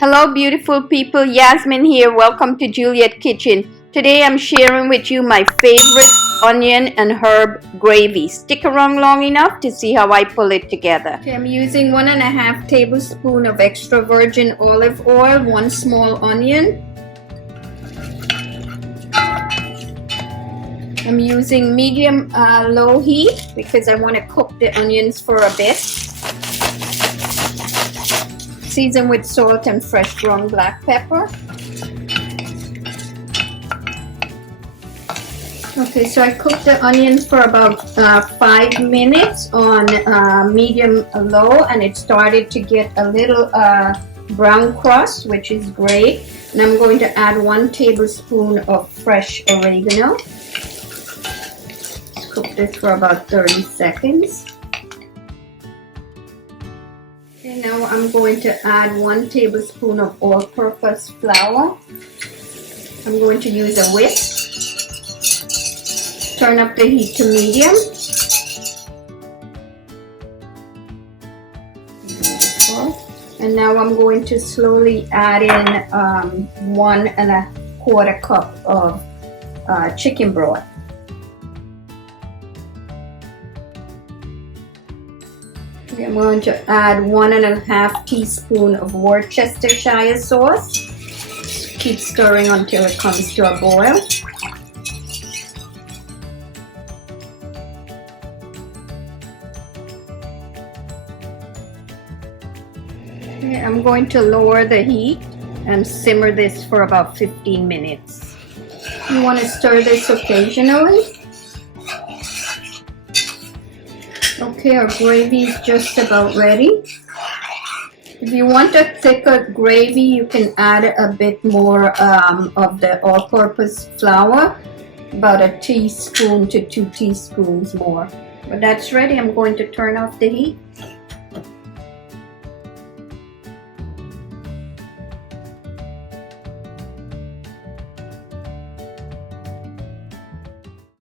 Hello beautiful people, Yasmin here. Welcome to Juliet Kitchen. Today I'm sharing with you my favorite onion and herb gravy. Stick around long enough to see how I pull it together. Okay, I'm using 1.5 tablespoons of extra virgin olive oil, 1 small onion. I'm using medium low heat because I want to cook the onions for a bit. Season with salt and fresh ground black pepper. Okay, so I cooked the onions for about 5 minutes on medium low, and it started to get a little brown crust, which is great. And I'm going to add 1 tablespoon of fresh oregano. Let's cook this for about 30 seconds. Okay, now I'm going to add 1 tablespoon of all-purpose flour. I'm going to use a whisk. Turn up the heat to medium. And now I'm going to slowly add in 1.25 cup of chicken broth. I'm going to add 1.5 teaspoons of Worcestershire sauce. Keep stirring until it comes to a boil. Okay, I'm going to lower the heat and simmer this for about 15 minutes. You want to stir this occasionally. Okay, our gravy is just about ready. If you want a thicker gravy, you can add a bit more of the all-purpose flour, about 1 teaspoon to 2 teaspoons more. But that's ready. I'm going to turn off the heat.